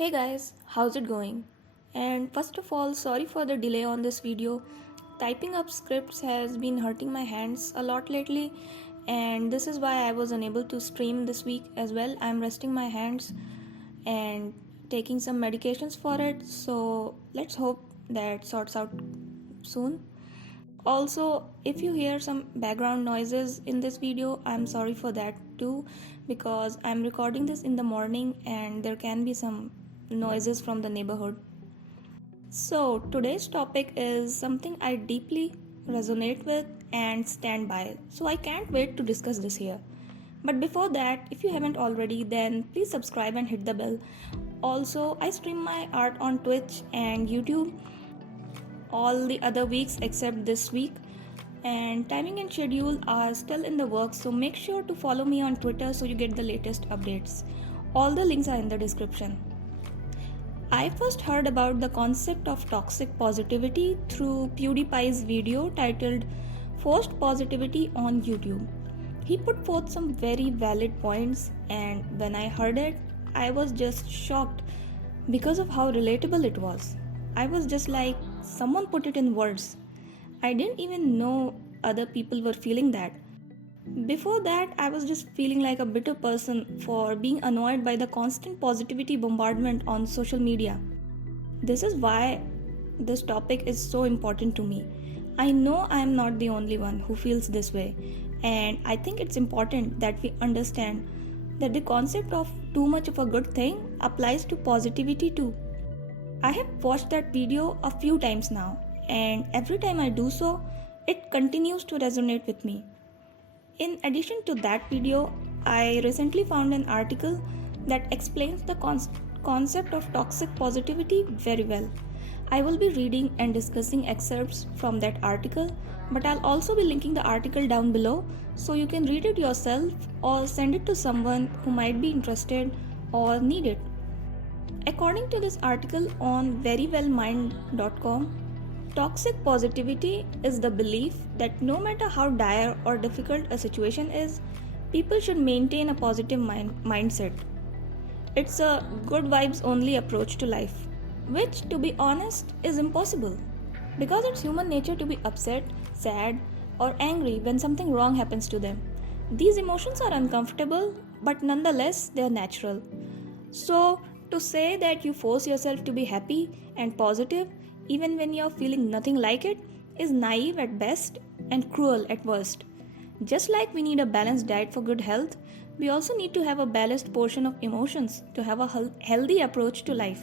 Hey guys, how's it going? And first of all, sorry for the delay on this video. Typing up scripts has been hurting my hands a lot lately, and this is why I was unable to stream this week as well. I'm resting my hands and taking some medications for it, so let's hope that sorts out soon. Also, if you hear some background noises in this video, I'm sorry for that too, because I'm recording this in the morning and there can be some noises from the neighborhood. So, today's topic is something I deeply resonate with and stand by. So, I can't wait to discuss this here. But before that, if you haven't already, then please subscribe and hit the bell. Also, I stream my art on Twitch and YouTube all the other weeks except this week, and timing and schedule are still in the works, so make sure to follow me on Twitter so you get the latest updates. All the links are in the description. I first heard about the concept of toxic positivity through PewDiePie's video titled Forced Positivity on YouTube. He put forth some very valid points, and when I heard it, I was just shocked because of how relatable it was. I was just like, someone put it in words. I didn't even know other people were feeling that. Before that, I was just feeling like a bitter person for being annoyed by the constant positivity bombardment on social media. This is why this topic is so important to me. I know I am not the only one who feels this way, and I think it's important that we understand that the concept of too much of a good thing applies to positivity too. I have watched that video a few times now, and every time I do so, it continues to resonate with me. In addition to that video, I recently found an article that explains the concept of toxic positivity very well. I will be reading and discussing excerpts from that article, but I'll also be linking the article down below so you can read it yourself or send it to someone who might be interested or need it. According to this article on verywellmind.com, toxic positivity is the belief that no matter how dire or difficult a situation is, people should maintain a positive mindset. It's a good vibes only approach to life, which, to be honest, is impossible. Because it's human nature to be upset, sad, or angry when something wrong happens to them. These emotions are uncomfortable, but nonetheless, they are natural. So, to say that you force yourself to be happy and positive even when you're feeling nothing like it is naive at best and cruel at worst. Just like we need a balanced diet for good health, we also need to have a balanced portion of emotions to have a healthy approach to life.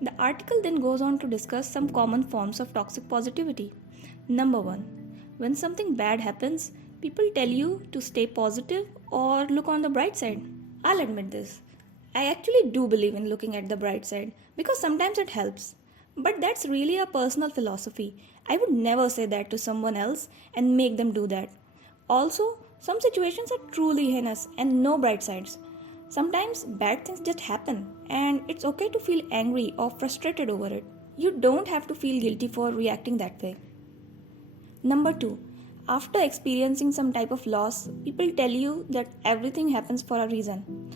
The article then goes on to discuss some common forms of toxic positivity. Number 1. When something bad happens, people tell you to stay positive or look on the bright side. I'll admit this. I actually do believe in looking at the bright side because sometimes it helps. But that's really a personal philosophy. I would never say that to someone else and make them do that. Also, some situations are truly heinous and no bright sides. Sometimes bad things just happen and it's okay to feel angry or frustrated over it. You don't have to feel guilty for reacting that way. Number 2. After experiencing some type of loss, people tell you that everything happens for a reason.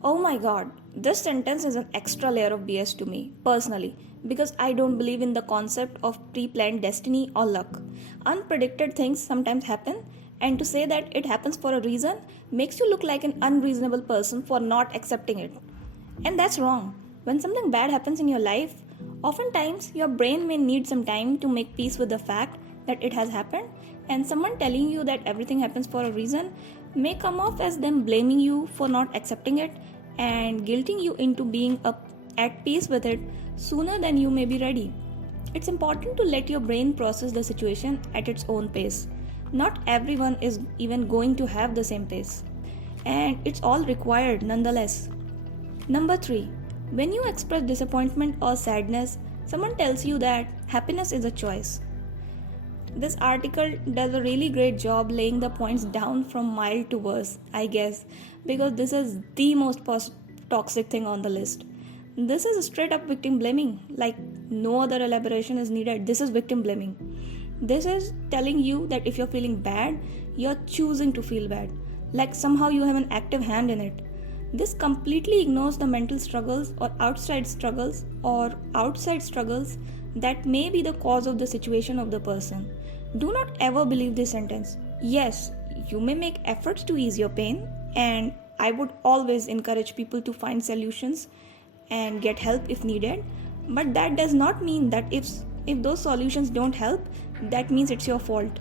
Oh my god, this sentence is an extra layer of BS to me, personally, because I don't believe in the concept of pre-planned destiny or luck. Unpredicted things sometimes happen, and to say that it happens for a reason makes you look like an unreasonable person for not accepting it. And that's wrong. When something bad happens in your life, oftentimes your brain may need some time to make peace with the fact that it has happened, and someone telling you that everything happens for a reason may come off as them blaming you for not accepting it and guilting you into being at peace with it sooner than you may be ready. It's important to let your brain process the situation at its own pace. Not everyone is even going to have the same pace, and it's all required nonetheless. Number 3. When you express disappointment or sadness, someone tells you that happiness is a choice. This article does a really great job laying the points down from mild to worse, I guess, because this is the most toxic thing on the list. This is straight up victim blaming, like no other elaboration is needed. This is victim blaming. This is telling you that if you're feeling bad, you're choosing to feel bad, like somehow you have an active hand in it. This completely ignores the mental struggles or outside struggles that may be the cause of the situation of the person. Do not ever believe this sentence. Yes, you may make efforts to ease your pain, and I would always encourage people to find solutions and get help if needed, but that does not mean that if those solutions don't help, that means it's your fault.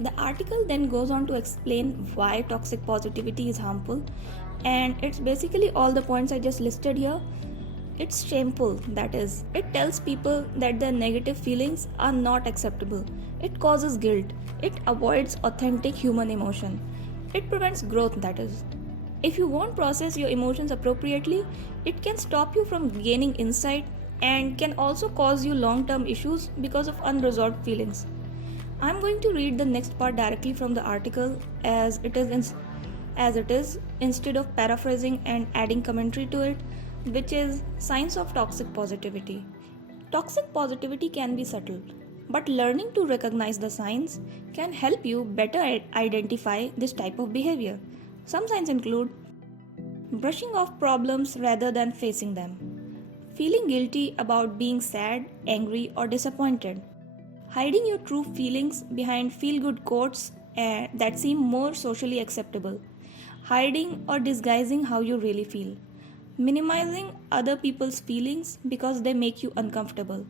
The article then goes on to explain why toxic positivity is harmful, and it's basically all the points I just listed here. It's shameful, that is. It tells people that their negative feelings are not acceptable. It causes guilt. It avoids authentic human emotion. It prevents growth, that is. If you won't process your emotions appropriately, it can stop you from gaining insight and can also cause you long term issues because of unresolved feelings. I'm going to read the next part directly from the article as it is instead of paraphrasing and adding commentary to it, which is Signs of Toxic Positivity. Toxic positivity can be subtle, but learning to recognize the signs can help you better identify this type of behavior. Some signs include brushing off problems rather than facing them, feeling guilty about being sad, angry, or disappointed, hiding your true feelings behind feel good quotes that seem more socially acceptable, hiding or disguising how you really feel, minimizing other people's feelings because they make you uncomfortable,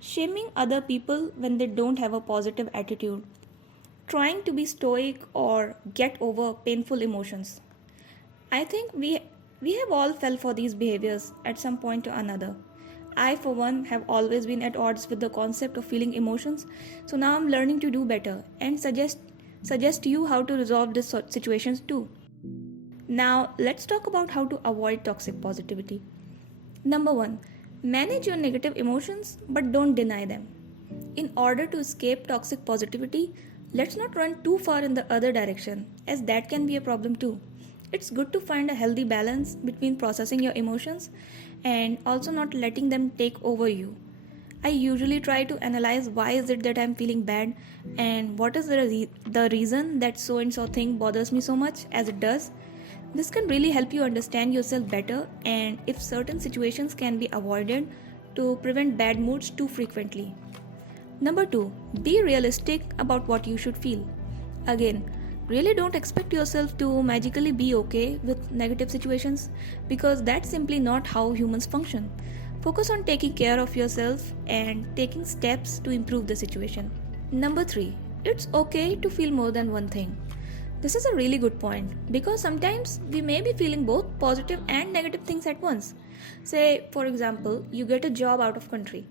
shaming other people when they don't have a positive attitude, trying to be stoic or get over painful emotions. I think we have all fell for these behaviors at some point or another. I, for one, have always been at odds with the concept of feeling emotions, so now I'm learning to do better and suggest to you how to resolve these situations too. Now, let's talk about how to avoid toxic positivity. Number 1, manage your negative emotions but don't deny them. In order to escape toxic positivity, let's not run too far in the other direction, as that can be a problem too. It's good to find a healthy balance between processing your emotions and also not letting them take over you. I usually try to analyze why is it that I'm feeling bad and what is the reason that so and so thing bothers me so much as it does. This can really help you understand yourself better and if certain situations can be avoided to prevent bad moods too frequently. Number 2, be realistic about what you should feel. Again, really don't expect yourself to magically be okay with negative situations because that's simply not how humans function. Focus on taking care of yourself and taking steps to improve the situation. Number 3, it's okay to feel more than one thing. This is a really good point because sometimes we may be feeling both positive and negative things at once. Say, for example, you get a job out of country.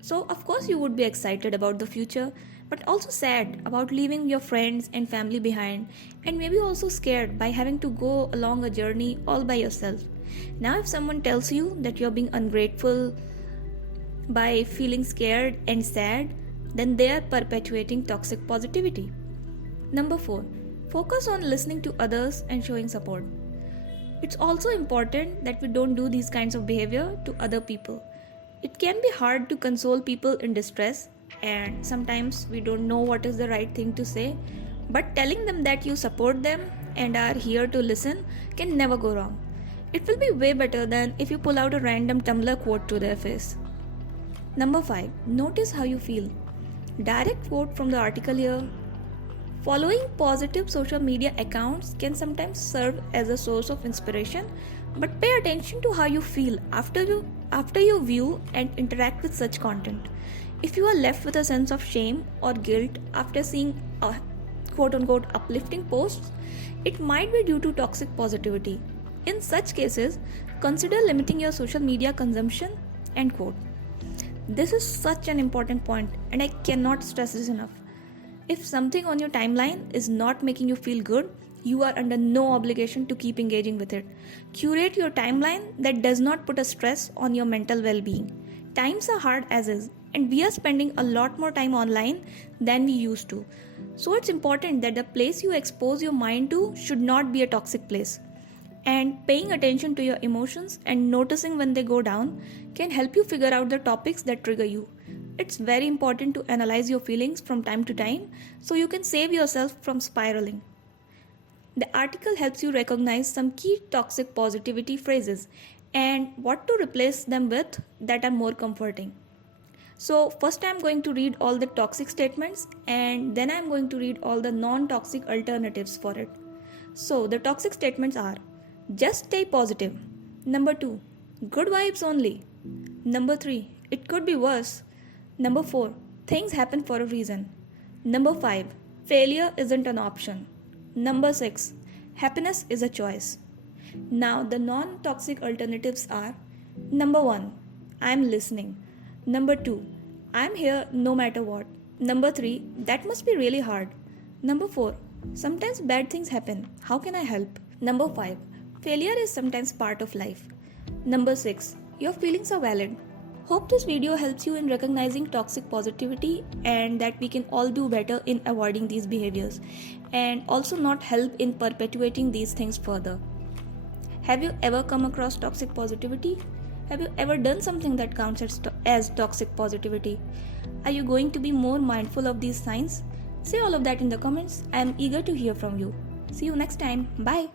So, of course, you would be excited about the future, but also sad about leaving your friends and family behind, and maybe also scared by having to go along a journey all by yourself. Now, if someone tells you that you're being ungrateful by feeling scared and sad, then they are perpetuating toxic positivity. Number 4, focus on listening to others and showing support. It's also important that we don't do these kinds of behavior to other people. It can be hard to console people in distress, and sometimes we don't know what is the right thing to say, but telling them that you support them and are here to listen can never go wrong. It will be way better than if you pull out a random Tumblr quote to their face. Number 5, notice how you feel. Direct quote from the article here. Following positive social media accounts can sometimes serve as a source of inspiration, but pay attention to how you feel after you view and interact with such content. If you are left with a sense of shame or guilt after seeing a quote-unquote uplifting posts, it might be due to toxic positivity. In such cases, consider limiting your social media consumption. End quote. This is such an important point, and I cannot stress this enough. If something on your timeline is not making you feel good, you are under no obligation to keep engaging with it. Curate your timeline that does not put a stress on your mental well-being. Times are hard as is, and we are spending a lot more time online than we used to. So it's important that the place you expose your mind to should not be a toxic place. And paying attention to your emotions and noticing when they go down can help you figure out the topics that trigger you. It's very important to analyze your feelings from time to time so you can save yourself from spiraling. The article helps you recognize some key toxic positivity phrases and what to replace them with that are more comforting. So, first I'm going to read all the toxic statements and then I'm going to read all the non toxic alternatives for it. So, the toxic statements are: just stay positive. Number 2, good vibes only. Number 3, it could be worse. Number 4, things happen for a reason. Number 5, failure isn't an option. Number 6, happiness is a choice. Now, the non toxic alternatives are: number 1, I'm listening. Number 2, I'm here no matter what. Number 3, that must be really hard. Number 4, sometimes bad things happen. How can I help? Number 5, failure is sometimes part of life. Number 6, your feelings are valid. Hope this video helps you in recognizing toxic positivity and that we can all do better in avoiding these behaviors and also not help in perpetuating these things further. Have you ever come across toxic positivity? Have you ever done something that counts as toxic positivity? Are you going to be more mindful of these signs? Say all of that in the comments. I am eager to hear from you. See you next time. Bye.